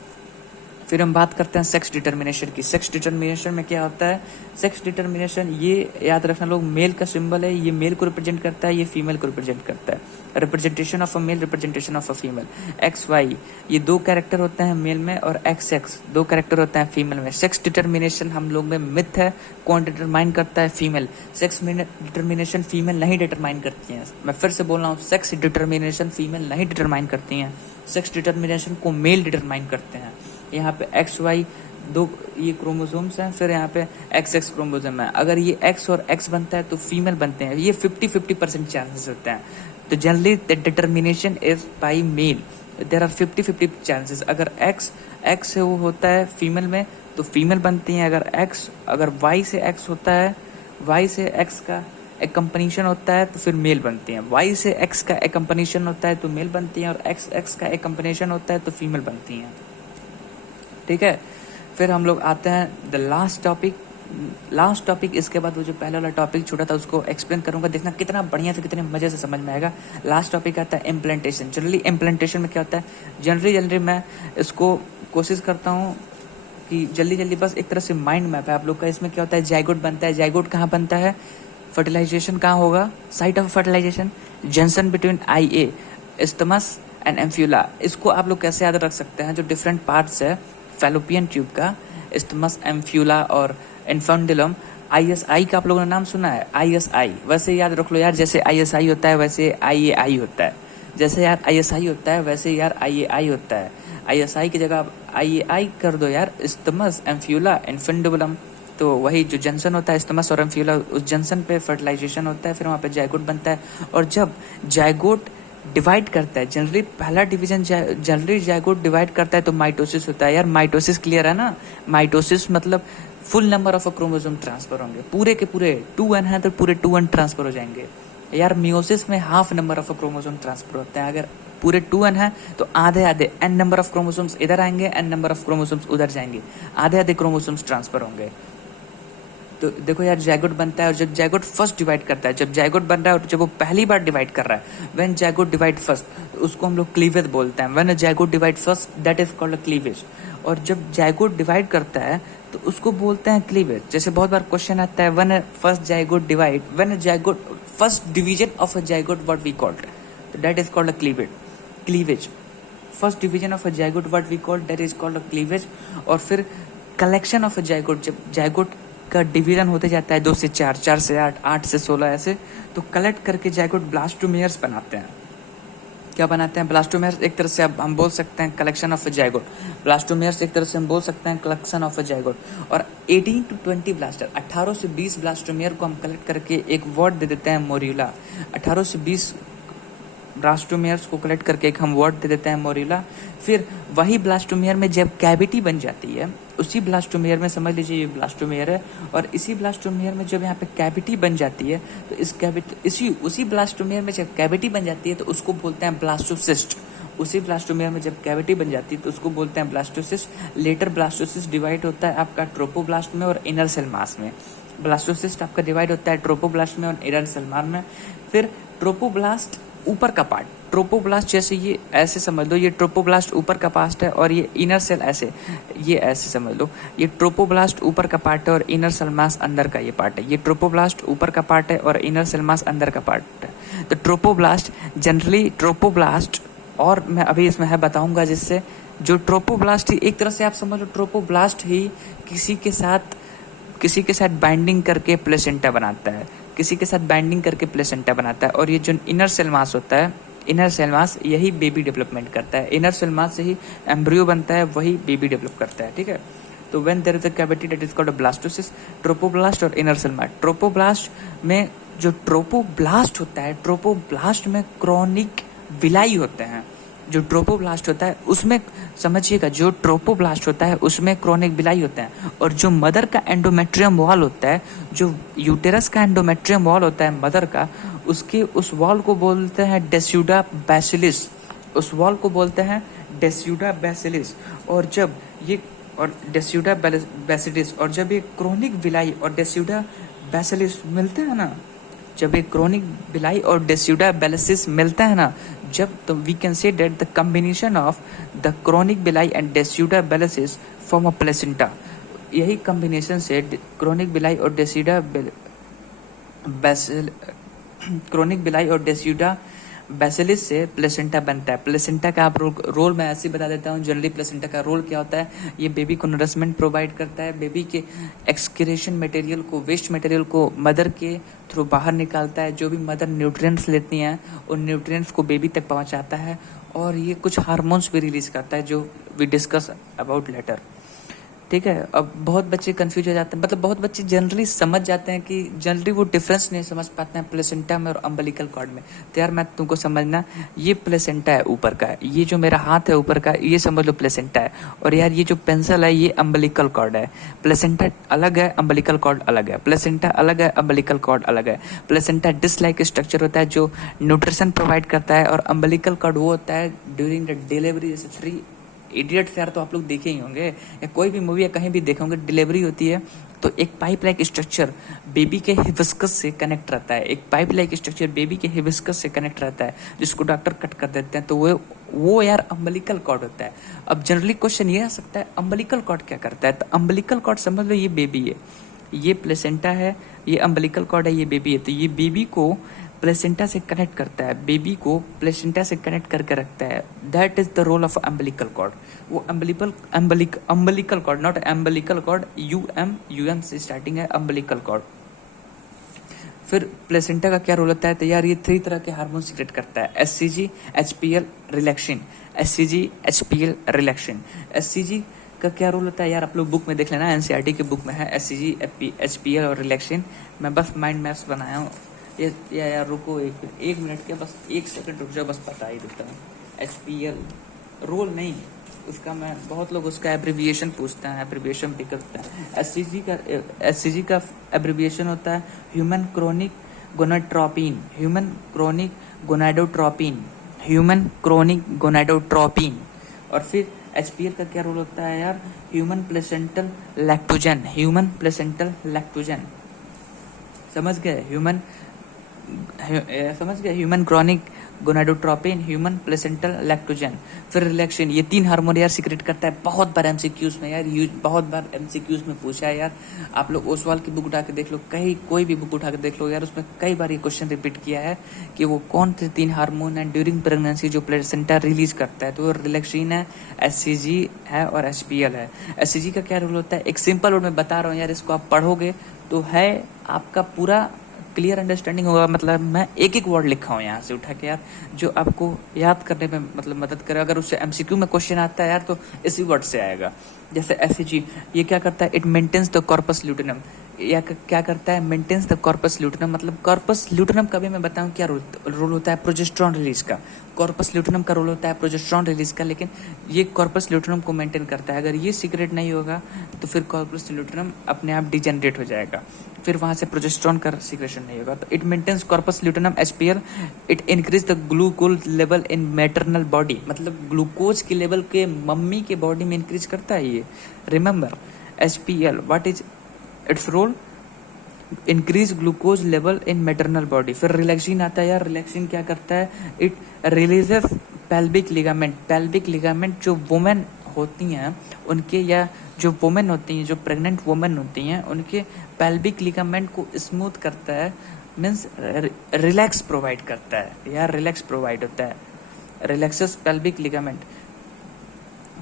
फिर हम बात करते हैं सेक्स डिटर्मिनेशन की। सेक्स डिटर्मिनेशन में क्या होता है? सेक्स डिटर्मिनेशन, ये याद रखना लोग, मेल का सिंबल है, ये मेल को रिप्रेजेंट करता है, ये फीमेल को रिप्रेजेंट करता है। Representation of a male, representation of a female. X Y ये 2 कैरेक्टर होते हैं मेल में, और एक्स एक्स 2 कैरेक्टर होते हैं फीमेल में। सेक्स डिटर्मिनेशन हम लोग में मिथ है, कौन डिटरमाइन करता है? फीमेल। सेक्स डिटर्मिनेशन फीमेल नहीं डिटरमाइन करती हैं। मैं फिर से बोल रहा हूँ, सेक्स डिटर्मिनेशन फीमेल नहीं डिटरमाइन करती हैं, सेक्स डिटर्मिनेशन को मेल डिटरमाइन करते हैं। यहाँ पे एक्स वाई 2 ये क्रोमोसोम्स हैं, फिर यहाँ पे एक्स एक्स क्रोमोसोम है। अगर ये एक्स और एक्स बनता है तो फीमेल बनते हैं। ये 50-50% चांसेस होते हैं। तो generally the determination is by male. There are 50-50 chances. अगर एक्स एक्स से वो होता है फीमेल में तो फीमेल बनती हैं। अगर वाई से एक्स होता है, वाई से एक्स का एक कंपनीशन होता है तो फिर मेल बनती हैं। वाई से एक्स का एक कंपनीशन होता है तो मेल बनती हैं, और एक्स एक्स का एक कंपनीशन होता है तो फीमेल बनती हैं। ठीक है, फिर हम लोग आते हैं द लास्ट टॉपिक। इसके बाद वो जो पहला वाला टॉपिक छोटा था उसको एक्सप्लेन करूंगा, देखना कितना बढ़िया से, कितने मजे से समझ में आएगा। लास्ट टॉपिक आता है इम्प्लांटेशन। जनरली इम्प्लांटेशन में क्या होता है? जनरली मैं इसको कोशिश करता हूँ कि जल्दी बस एक तरह से माइंड मैप है आप लोग का। इसमें क्या होता है? जाइगोट बनता है। जाइगोट कहाँ बनता है? फर्टिलाइजेशन कहाँ होगा? Site of fertilisation, junction between IA, isthmus and ampulla. इसको आप लोग कैसे याद रख सकते हैं? जो डिफरेंट पार्ट्स है फैलोपियन ट्यूब का, इस्टमस, एम्फ्यूला और इन्फेंडुलम। ISI का आप लोगों ने नाम सुना है? ISI वैसे याद रख लो यार, जैसे ISI होता है वैसे IAI होता है। जैसे यार ISI होता है वैसे यार IAI होता है। ISI की जगह आप IAI कर दो यार, इस्टमस, एम्फ्यूला, इन्फेंडुलम। तो वही जो जंक्शन होता है इस्टमस और एम्फ्यूला, उस जंक्शन पे फर्टिलाइजेशन होता है, फिर वहाँ पे जाइगोट बनता है। और जब जाइगोट डिवाइड करता है, जनरली पहला डिवीजन जनरली जाइगोट डिवाइड करता है तो माइटोसिस होता है। यार माइटोसिस क्लियर है ना? माइटोसिस मतलब full number of chromosome transfer होंगे, पूरे के पूरे 2n है तो पूरे 2n ट्रांसफर हो जाएंगे। यार मियोसिस में half number of chromosome transfer होते हैं। अगर पूरे 2n है तो आधे n नंबर ऑफ क्रोमोसोम्स इधर आएंगे, n नंबर ऑफ क्रोमोसोम्स उधर जाएंगे, आधे क्रोमोसोम्स ट्रांसफर होंगे। तो देखो यार जाइगोट बनता है, और जब जाइगोट फर्स्ट डिवाइड करता है, जब जाइगोट बन रहा है और जब वो पहली बार डिवाइड कर रहा है, व्हेन जाइगोट डिवाइड फर्स्ट, तो उसको हम लोग क्लीवेज बोलते हैं। When zygote divide first that is called a cleavage. और जब जाइगोट डिवाइड करता है तो उसको बोलते हैं क्लीवेज। जैसे बहुत बार क्वेश्चन आता है, when first zygote divide, when zygote first division of a zygote what we called, तो that is called a cleavage. First division of a zygote what we called, that is called a cleavage. और फिर collection of a zygote, जब zygote का division होते जाता है 2 से 4, 4 से 8, 8 से 16 ऐसे, तो कलेक्ट करके जाइगोट ब्लास्टोमेयर्स बनाते हैं। क्या बनाते हैं? ब्लास्टोमेयर्स। एक तरह से अब हम बोल सकते हैं कलेक्शन ऑफ अ जाइगोट। ब्लास्टोमेयर्स एक तरह से हम बोल सकते हैं कलेक्शन ऑफ अ जाइगोट। और 18 to 20 ब्लास्टर, 18 से 20 ब्लास्टोमेयर को हम कलेक्ट करके एक वर्ड दे देते हैं मोर्यूला। 18 से 20 ब्लास्टोमेयर्स को कलेक्ट करके एक हम वर्ड दे देते हैं मोर्यूला। फिर वही ब्लास्टोमेयर में जब कैविटी बन जाती है, उसी ब्लास्टोमेयर में, समझ लीजिए ये ब्लास्टोमेयर है, और इसी ब्लास्टोमेयर में जब यहाँ पे कैविटी बन जाती है तो इस कैविटी उसी ब्लास्टोमेयर में जब कैविटी बन जाती है तो उसको बोलते हैं ब्लास्टोसिस्ट। उसी ब्लास्टोमेयर में जब कैविटी बन जाती है तो उसको बोलते हैं ब्लास्टोसिस्ट। लेटर ब्लास्टोसिस्ट डिवाइड होता है आपका ट्रोपोब्लास्ट में और इनर सेल मास में। ब्लास्टोसिस्ट आपका डिवाइड होता है ट्रोपोब्लास्ट में और इनर सेल मास में। फिर ट्रोपोब्लास्ट ऊपर का पार्ट, ट्रोपोब्लास्ट जैसे ये ऐसे समझ लो, ये ट्रोपोब्लास्ट ऊपर का पार्ट है, और ये इनर सेल ऐसे, ये ऐसे समझ लो, ये ट्रोपोब्लास्ट ऊपर का पार्ट है और इनर सेल मास अंदर का ये पार्ट है। ये ट्रोपोब्लास्ट ऊपर का पार्ट है और इनर सेल मास अंदर का पार्ट है। तो ट्रोपोब्लास्ट जनरली ट्रोपोब्लास्ट, और मैं अभी इसमें है बताऊंगा, जिससे जो ट्रोपोब्लास्ट ही एक तरह से आप समझ लो, ट्रोपोब्लास्ट ही किसी के साथ बाइंडिंग करके प्लेसेंटा बनाता है, किसी के साथ बाइंडिंग करके प्लेसेंटा बनाता है। और ये जो इनर सेल मास होता है, इनर सेल मास यही बेबी डेवलपमेंट करता है। इनर सेल मास से ही एम्ब्रियो बनता है, वही बेबी डेवलप करता है। ठीक है, तो when there is a cavity that is called a blastocyst. Trophoblast और इनर सेल मास। ट्रोपोब्लास्ट में जो ट्रोपोब्लास्ट होता है, ट्रोपोब्लास्ट में क्रॉनिक विलाई होते हैं। जो ट्रोपोब्लास्ट होता है उसमें समझिएगा, जो ट्रोपोब्लास्ट होता है उसमें क्रॉनिक विलाई होता है। और जो मदर का एंडोमेट्रियम वॉल होता है, जो यूटेरस का एंडोमेट्रियम वॉल होता है मदर का, उसके उस वॉल को बोलते हैं डेस्यूडा बैसिलिस। उस वॉल को बोलते हैं डेस्यूडा बैसिलिस। और जब ये और डेस्यूडा बैसिलिस और जब ये क्रॉनिक विलाई और डेस्यूडा बैसिलिस मिलते हैं ना, जब एक क्रोनिक बिलाई और डेस्यूडा बैलिसिस मिलता है ना, जब, तो we can say that the combination of the chorionic villi and decidua basalis form of placenta. यही कॉम्बिनेशन से क्रोनिक बिलाई और डेसिडा क्रोनिक बिलाई और डेसिडा बेसिलिस से प्लेसेंटा बनता है। प्लेसेंटा का आप रोल मैं ऐसे ही बता देता हूँ। जनरली प्लेसेंटा का रोल क्या होता है, ये बेबी को नरिशमेंट प्रोवाइड करता है, बेबी के एक्सक्रीशन मटेरियल को, वेस्ट मटेरियल को मदर के थ्रू बाहर निकालता है। जो भी मदर न्यूट्रिएंट्स लेती हैं उन न्यूट्रिएंट्स को बेबी तक पहुँचाता है, और ये कुछ हार्मोन्स भी रिलीज करता है जो वी डिस्कस अबाउट लेटर। ठीक है। अब बहुत बच्चे कंफ्यूज हो जाते हैं, मतलब बहुत बच्चे जनरली समझ जाते हैं कि जनरली वो डिफरेंस नहीं समझ पाते हैं प्लेसेंटा में और अम्बिलिकल कॉर्ड में। तो यार मैं तुमको समझना, ये प्लेसेंटा है ऊपर का, ये जो मेरा हाथ है ऊपर का ये समझ लो प्लेसेंटा है, और यार ये जो पेंसिल है ये अम्बिलिकल कॉर्ड है। प्लेसेंटा अलग है, अम्बिलिकल कॉर्ड अलग है। प्लेसेंटा अलग है, अम्बिलिकल कॉर्ड अलग है। प्लेसेंटा डिस्क लाइक स्ट्रक्चर होता है जो न्यूट्रिशन प्रोवाइड करता है, और अम्बिलिकल कॉर्ड वो होता है ड्यूरिंग द डिलीवरी। जैसे 3 इडियट्स यार तो आप लोग देखे ही होंगे, या कोई भी मूवी या कहीं भी देखे होंगे, डिलीवरी होती है तो एक पाइप लाइक स्ट्रक्चर बेबी के हिबिस्कस से कनेक्ट रहता है। एक पाइप लाइक स्ट्रक्चर बेबी के हिबिस्कस से कनेक्ट रहता है, जिसको डॉक्टर कट कर देते हैं, तो वो यार अम्बिलिकल कॉर्ड होता है। अब जनरली क्वेश्चन ये आ सकता है अम्बिलिकल कॉर्ड क्या करता है, तो अम्बिलिकल कॉर्ड समझ लो ये बेबी है, ये प्लेसेंटा है, ये अम्बिलिकल कॉर्ड है, ये बेबी है। तो ये बेबी को प्लेसेंटा से कनेक्ट करता है, बेबी को प्लेसेंटा से कनेक्ट करके रखता है। That is the role of umbilical cord. वो umbilical cord, not embilical cord, UM से स्टार्टिंग है अम्बिलिकल कॉर्ड। फिर प्लेसेंटा का क्या रोल होता है, तो यार ये 3 तरह के हार्मोन सीक्रेट करता है, SCG, HPL, relaxin. SCG, HPL, relaxin. SCG का क्या रोल होता है यार आप लोग बुक में देख लेना, एनसीईआरटी के बुक में है एससीजी, एचपीएल और रिलैक्सिन। मैं बस माइंड मैप्स बनाया हूँ। ये यार रुको एक मिनट के, बस 1 सेकंड रुक जाओ, बस बता ही देता हूँ। एचपीएल रोल नहीं उसका, मैं बहुत लोग उसका एब्रिविएशन पूछते हैं, एब्रिविएशन भी करते हैं। एससीजी का एब्रिविएशन होता है human chronic gonadotropin, human chronic gonadotropin, human chronic gonadotropin. और फिर एचपीएल का क्या रोल होता है यार, human placental lactogen, human placental lactogen. समझ गए, human chronic gonadotropin, human placental lactogen. फिर रिलैक्सिन, ये 3 हार्मोन यार सीक्रेट करता है। बहुत बार एमसीक्यूज में यार, बहुत बार एमसीक्यूज में पूछा है यार। आप लोग ओसवाल की बुक उठा के देख लो, कहीं कोई भी बुक उठा के देख लो यार, उसमें कई बार ये क्वेश्चन रिपीट किया है कि वो कौन से 3 हार्मोन है ड्यूरिंग प्रेगनेंसी जो प्लेसेंटा रिलीज करता है। तो वो रिलैक्सिन है, एससीजी है और एचपीएल है। एससीजी का क्या रोल होता है, एक सिंपल वर्ड में बता रहा हूँ यार, इसको आप पढ़ोगे तो है आपका पूरा क्लियर अंडरस्टैंडिंग होगा। मतलब मैं एक वर्ड लिखा हूँ यहाँ से उठा के यार, जो आपको याद करने में मतलब मदद करे। अगर उससे एमसीक्यू में क्वेश्चन आता है यार तो इसी वर्ड से आएगा। जैसे एससीजी, ये क्या करता है, इट मेंटेन्स द कॉर्पस ल्यूटेनम। या क्या करता है, मेंटेन्स द कॉर्पस ल्यूटेनम। मतलब कॉर्पस ल्यूटेनम का भी मैं बताऊँ क्या रोल होता है, प्रोजेस्टेरॉन रिलीज का। कॉर्पस ल्यूटेनम का रोल होता है प्रोजेस्टेरॉन रिलीज का, लेकिन ये कॉर्पस ल्यूटेनम को मेंटेन करता है। अगर ये सीक्रेट नहीं होगा तो फिर कॉर्पस ल्यूटेनम अपने आप डिजेनरेट हो जाएगा, फिर वहाँ से प्रोजेस्टेरॉन का सीक्रेशन नहीं होगा। तो it maintains corpus luteum, HPL, it increase the glucose level in maternal body. मतलब ग्लूकोज के लेवल के मम्मी के बॉडी में इंक्रीज करता है ये। Remember HPL, what is its role, increase glucose level in maternal body. फिर रिलैक्सिन आता है यार, रिलैक्सिन क्या करता है, it releases pelvic ligament. Pelvic ligament जो वुमेन होती हैं उनके, या जो वुमेन होती हैं, जो प्रेग्नेंट वुमेन होती हैं, उनके पेल्विक लिगामेंट को स्मूथ करता है, मीन्स रिलैक्स प्रोवाइड करता है यार, रिलैक्स प्रोवाइड होता है, रिलैक्सेस पेल्विक लिगामेंट।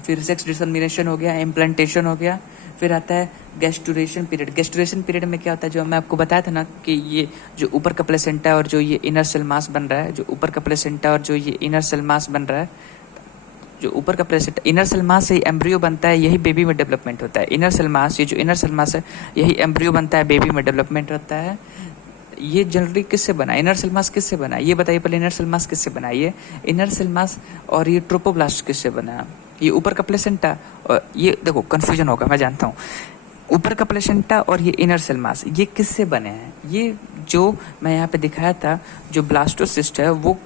फिर सेक्स डिटर्मिनेशन हो गया, इम्प्लांटेशन हो गया। फिर आता है गेस्टुरेशन पीरियड। गेस्टुरेशन पीरियड में क्या होता है, जो मैं आपको बताया था ना कि ये जो ऊपर का प्लेसेंटा और जो ये इनर सेल मास बन रहा है, जो ऊपर का प्लेसेंटा और जो ये इनर सेल मास बन रहा है, जो ऊपर का प्लेसेंटा, इनर सेल मास से एम्ब्रियो बनता है, यही बेबी में डेवलपमेंट होता है। इनर सेल मास, ये जो इनर सेल मास है यही एम्ब्रियो बनता है, बेबी में डेवलपमेंट होता है। ये जनरली किससे बना, इनर सेल मास किससे बना, ये बताइए पहले, इनर सेल मास किससे बना, ये इनर सेल मास और ये ट्रोपोब्लास्ट किससे बना, ये ऊपर का प्लेसेंटा। और ये देखो कंफ्यूजन होगा, मैं जानता हूँ, ऊपर का प्लेसेंटा और ये इनर सेल मास ये किससे बने हैं। ये जो मैं यहाँ पे दिखाया था, जो ब्लास्टोसिस्ट है वो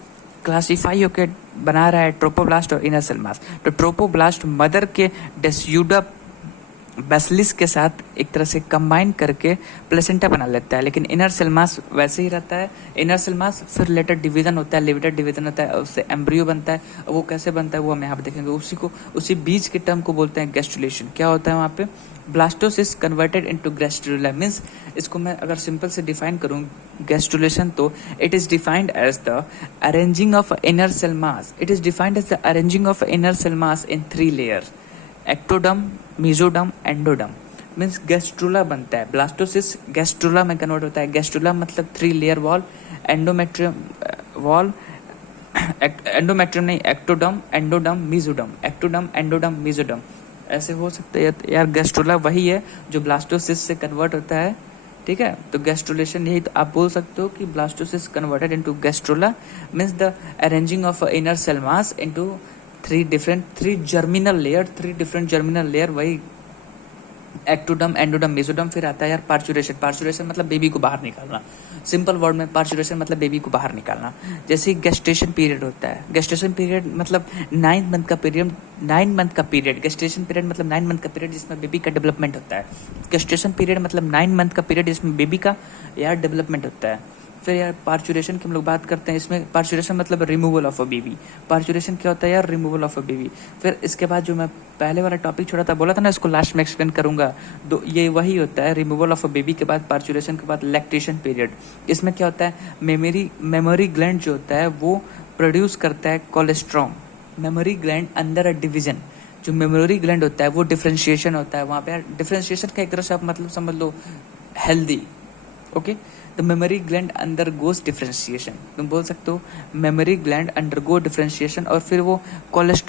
क्लासीफाई होकर बना रहा है ट्रोपोब्लास्ट और इनर सेल मास। तो ट्रोपोब्लास्ट मदर के डेस्यूडा बेसिलस के साथ एक तरह से कंबाइन करके प्लेसेंटा बना लेता है। लेकिन इनर सेल मास वैसे ही रहता है, इनर सेल मास फिर लेटर डिवीजन होता है, लिमिटेड डिवीजन होता है, उससे एम्ब्रियो बनता है। वो कैसे बनता है वो हम यहाँ पे देखेंगे। उसी बीज के टर्म को बोलते हैं गैस्ट्रुलेशन। क्या होता है वहाँ पे, blastocyst converted into gastrula means, इसको मैं अगर सिंपल से डिफाइन करूँ गैस्ट्रुलेशन, तो it is defined as the arranging of inner cell mass. It is defined as the arranging of inner cell mass in 3 layer, ectoderm, mesoderm, endoderm. Means gastrula बनता है, blastocyst gastrula में convert होता है। Gastrula मतलब 3 layer wall, endometrium wall, endometrium नहीं, ectoderm, endoderm, mesoderm, ectoderm, endoderm, mesoderm, ऐसे हो सकते हैं यार। गैस्ट्रुला वही है जो ब्लास्टोसिस से कन्वर्ट होता है, ठीक है। तो गैस्ट्रुलेशन यही, तो आप बोल सकते हो कि blastocyst converted into gastrula means the arranging of inner cell mass into 3 germinal layer, वही एक्टोडम, एंडोडम, मेसोडम। फिर आता है यार पार्चुरेशन। पार्चुरेशन मतलब बेबी को बाहर निकालना। सिंपल वर्ड में पार्चुरेशन मतलब बेबी को बाहर निकालना। जैसे गेस्टेशन पीरियड होता है, गेस्टेशन पीरियड मतलब 9 मंथ का पीरियड, 9 मंथ का पीरियड, गेस्टेशन पीरियड मतलब 9 मंथ का पीरियड जिसमें बेबी का डेवलपमेंट होता है। गेस्टेशन पीरियड मतलब 9 मंथ का पीरियड जिसमें बेबी का यार डेवलपमेंट होता है। फिर यार पार्चुरेशन की हम लोग बात करते हैं, इसमें पार्चुरेशन मतलब removal of a baby. Parturition क्या होता है यार, रिमूवल ऑफ अ बेबी। फिर इसके बाद जो मैं पहले वाला टॉपिक छोड़ा था, बोला था ना इसको लास्ट में एक्सप्लेन करूंगा, तो ये वही होता है, रिमूवल ऑफ अ बेबी के बाद, पार्चुरेशन के बाद लैक्टेशन पीरियड। इसमें क्या होता है, मेमोरी ग्लैंड जो होता है वो प्रोड्यूस करता है cholesterol. Memory gland under a division, जो मेमोरी ग्लैंड होता है वो डिफ्रेंशिएशन होता है वहाँ पे। डिफ्रेंशिएशन का एक तरह से आप मतलब समझ लो healthy, okay. The mammary gland undergoes differentiation, तुम बोल सकते हो mammary gland undergo differentiation. और फिर वो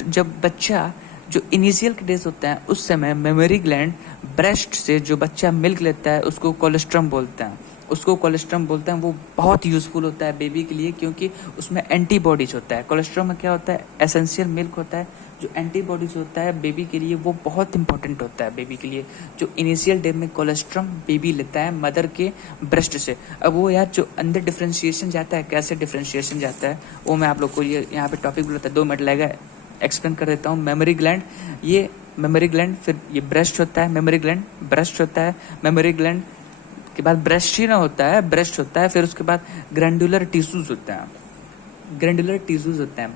जब बच्चा जो इनिशियल के डेज होता है उस समय मेमोरी ग्लैंड ब्रेस्ट से जो बच्चा मिल्क लेता है उसको कोलेस्ट्रम बोलते हैं, वो बहुत यूजफुल होता है बेबी के लिए, क्योंकि उसमें एंटीबॉडीज होता है। कोलेस्ट्रॉल में क्या होता है, एसेंशियल मिल्क होता है। जो एंटीबॉडीज होता है बेबी के लिए वो बहुत इंपॉर्टेंट होता है बेबी के लिए। जो इनिशियल डे में कोलेस्ट्रम बेबी लेता है मदर के ब्रेस्ट से। अब वो यार जो अंदर डिफ्रेंशिएशन जाता है, कैसे डिफ्रेंशिएशन जाता है वो मैं आप लोग को ये यहाँ पे टॉपिक बोलता है, 2 मिनट लगेगा, एक्सप्लेन कर देता हूँ। मेमोरी ग्लैंड, फिर ये ब्रेस्ट होता है, मेमोरी ग्लैंड ब्रेस्ट होता है, मेमोरी ग्लैंड के बाद ब्रेस्ट ही ना होता है, ब्रेस्ट होता है। फिर उसके बाद ग्रैंडुलर टिश्यूज होते हैं,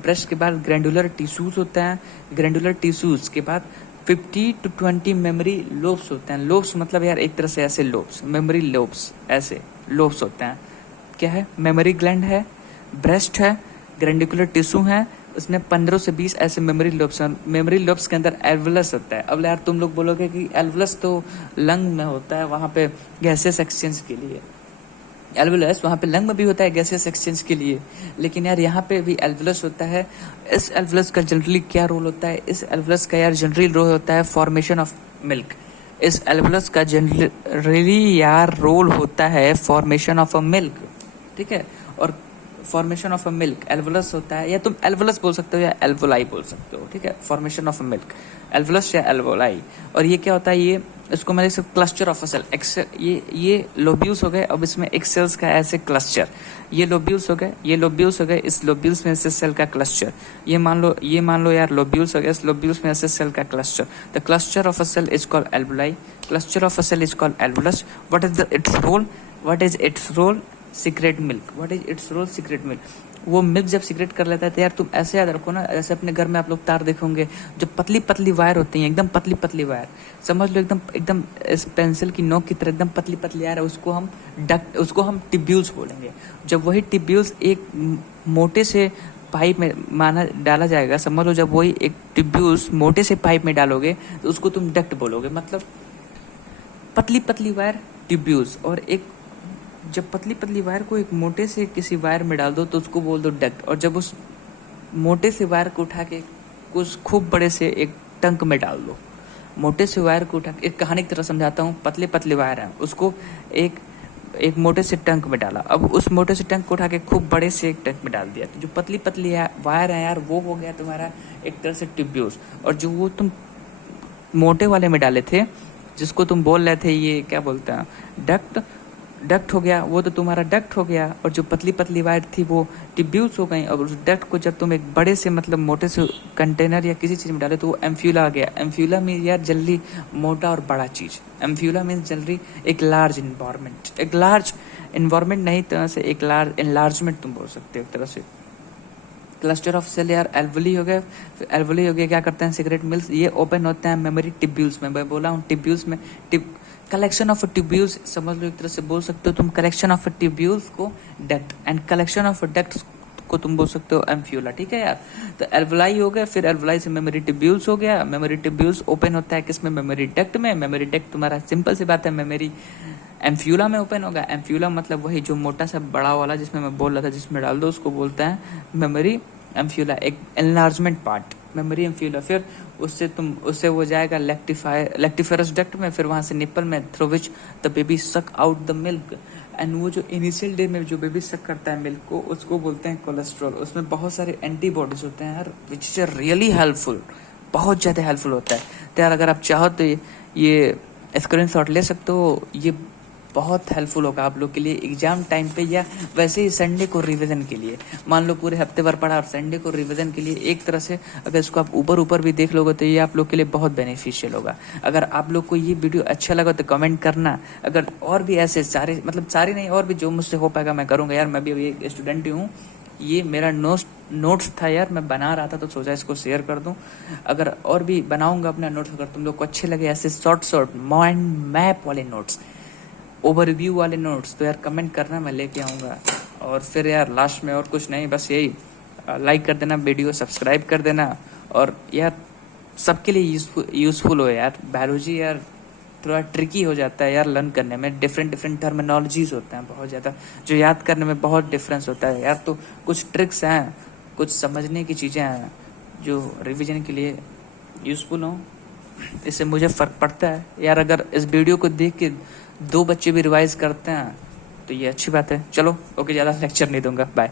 ब्रेस्ट के बाद ग्रैंडुलर टिश्यूज होते हैं। ग्रैंडुलर टिश्यूज के बाद 50 to 20 मेमोरी लोब्स होते हैं। लोब्स मतलब यार एक तरह से ऐसे लोब्स, मेमोरी लोब्स, ऐसे लोब्स होते हैं। क्या है, मेमोरी ग्लैंड है, ब्रेस्ट है, ग्रैंडिकुलर टिश्यू है, उसमें 15 से 20 ऐसे मेमोरी लोब्स हैं। मेमोरी लोब्स के अंदर एल्वुलस होता है। अब यार तुम लोग बोलोगे कि एल्वुलस तो लंग में होता है, वहाँ पे गैसेस एक्सचेंज के लिए। एल्वुलस वहाँ पे लंग में भी होता है गैसेस एक्सचेंज के लिए, लेकिन यार यहाँ पे भी एल्वुलस होता है। इस एल्वुलस का जनरली क्या रोल होता है, इस एल्वुलस का यार जनरली रोल होता है फॉर्मेशन ऑफ मिल्क। इस एल्वुलस का जनरली यार रोल होता है फॉर्मेशन ऑफ अ मिल्क, ठीक है। और फॉर्मेशन ऑफ अ मिल्क एल्वुलस होता है, या तुम एल्वुलस बोल सकते हो या एल्वोलाई बोल सकते हो, ठीक है। फॉर्मेशन ऑफ अ मिल्क, एल्वुलस या एल्वोलाई। और ये क्या होता है, ये इसको मैं देख क्लस्टर ऑफ अ सेल, ये लोब्यूल्स हो गए। अब इसमें एक सेल्स का ऐसे क्लस्टर, ये लोब्यूल्स हो गए, इस लोब्यूल्स में ऐसे सेल का क्लस्टर। ये मान लो यार लोब्यूल्स हो गए, इस लोब्यूल्स में ऐसे सेल का क्लस्टर। The cluster of a cell is called alveoli, cluster of a cell is called alveolus. What is its role, secrete milk. What is its role, secrete milk. वो मिल्क जब secrete कर लेता है तो यार तुम ऐसे याद रखो ना, जैसे अपने घर में आप लोग तार देखोगे जो पतली पतली वायर होती हैं, एकदम पतली पतली वायर, समझ लो एकदम इस पेंसिल की नोक की तरह एकदम पतली पतली वायर है, उसको हम टिब्यूल्स बोलेंगे। जब वही टिब्यूल्स एक मोटे से पाइप में माना डाला जाएगा, समझ लो जब वही एक टिब्यूल्स मोटे से पाइप में डालोगे तो उसको तुम डक्ट बोलोगे। मतलब पतली पतली वायर टिब्यूल्स, और एक जब पतली पतली वायर को एक मोटे से किसी वायर में डाल दो तो उसको बोल दो डक्ट। और जब उस मोटे से वायर को उठा के कुछ खूब बड़े से एक टंक में डाल दो, मोटे से वायर को उठा के, एक कहानी की तरह समझाता हूँ, पतले पतले वायर हैं, उसको एक मोटे से टंक में डाला। अब उस मोटे से टंक को उठा के खूब बड़े से एक टंक में डाल दिया, तो जो पतली पतली वायर है यार वो हो गया तुम्हारा एक तरह से ट्यूब्यूल्स। और जो वो तुम मोटे वाले में डाले थे, जिसको तुम बोल रहे थे ये क्या बोलते हैं, डक्ट, डक्ट हो गया, वो तो तुम्हारा डक्ट हो गया, और जो पतली पतली वायर थी वो ट्यूब्यूल्स हो गई, और उस डक्ट को जब तुम एक बड़े से मतलब मोटे से कंटेनर या किसी चीज़ में डाले तो वो एम्फ्यूला आ गया। एम्फ्यूला मीन यार जल्दी मोटा और बड़ा चीज़, एम्फ्यूला मीन्स जल्दी एक लार्ज इन्वायरमेंट, एक लार्ज इन्वायरमेंट नहीं, तरह से एक लार्ज एनलार्जमेंट तुम बोल सकते हो एक तरह से। क्लस्टर ऑफ सेल यार एल्वोली हो गया, एल्वोली हो गया, क्या करते हैं सिगरेट मिल्स, ये ओपन होते हैं मेमोरी टिब्यूल्स में। मैं बोला हूँ टिब्यूल्स में, कलेक्शन ऑफ ट्यूब्यूल्स समझ लो एक तरह से बोल सकते हो तुम, कलेक्शन ऑफ ट्यूब्यूल्स को duct, and collection of ducts को तुम बोल सकते हो एम्फ्यूला, ठीक है यार। तो एल्वोलाई हो गया, फिर एल्वोलाई से मेमोरी ट्यूब्यूल्स हो गया, मेमोरी ट्यूब्यूल्स ओपन होता है किसमें, मेमोरी डक्ट में। मेमोरी डक्ट तुम्हारा सिंपल सी बात है, मेमोरी एम्फ्यूला में ओपन होगा। एम्फ्यूला मतलब वही जो मोटा सा बड़ा वाला जिसमें मैं बोल रहा था, जिसमें डाल दो उसको बोलते हैं मेमोरी एम्फ्यूला, एक एनलार्जमेंट पार्ट मेमोरी एम्फ्यूला। फिर उससे वो जाएगा लेक्टिफेरस डक्ट में, फिर वहाँ से निप्पल में, through which the baby suck out the milk. And वो जो इनिशियल डे में जो बेबी सक करता है मिल्क को, उसको बोलते हैं कोलेस्ट्रॉल। उसमें बहुत सारे एंटीबॉडीज होते हैं यार, विच इज रियली हेल्पफुल, बहुत ज़्यादा हेल्पफुल होता है। तो यार अगर आप चाहो तो ये स्क्रीनशॉट ले सकते हो, ये बहुत हेल्पफुल होगा आप लोग के लिए एग्जाम टाइम पे, या वैसे ही संडे को रिवीजन के लिए। मान लो पूरे हफ्ते भर पढ़ा और संडे को रिवीजन के लिए, एक तरह से अगर इसको आप ऊपर भी देख लोगे तो ये आप लोग के लिए बहुत बेनिफिशियल होगा। अगर आप लोग को ये वीडियो अच्छा लगा तो कमेंट करना। अगर और भी ऐसे सारे, मतलब सारे नहीं, और भी जो मुझसे हो पाएगा मैं करूँगा यार, मैं भी अभी एक स्टूडेंट ही हूँ। ये मेरा नोट्स था यार, मैं बना रहा था तो सोचा इसको शेयर कर दूं। अगर और भी बनाऊंगा अपना नोट्स, अगर तुम लोग को अच्छे लगे ऐसे शॉर्ट माइंड मैप वाले नोट्स, ओवरव्यू वाले नोट्स, तो यार कमेंट करना, मैं लेके आऊँगा। और फिर यार लास्ट में और कुछ नहीं, बस यही लाइक कर देना वीडियो, सब्सक्राइब कर देना, और यार सबके लिए यूज़फुल हो यार। बायोलॉजी यार थोड़ा ट्रिकी हो जाता है यार लर्न करने में, डिफरेंट टर्मिनोलॉजीज होते हैं बहुत ज़्यादा, जो याद करने में बहुत डिफरेंस होता है यार। तो कुछ ट्रिक्स हैं, कुछ समझने की चीज़ें हैं जो रिवीजन के लिए यूज़फुल हों, इससे मुझे फ़र्क पड़ता है यार। अगर इस वीडियो को देख के 2 बच्चे भी रिवाइज करते हैं तो ये अच्छी बात है। चलो ओके, ज़्यादा लेक्चर नहीं दूंगा, बाय।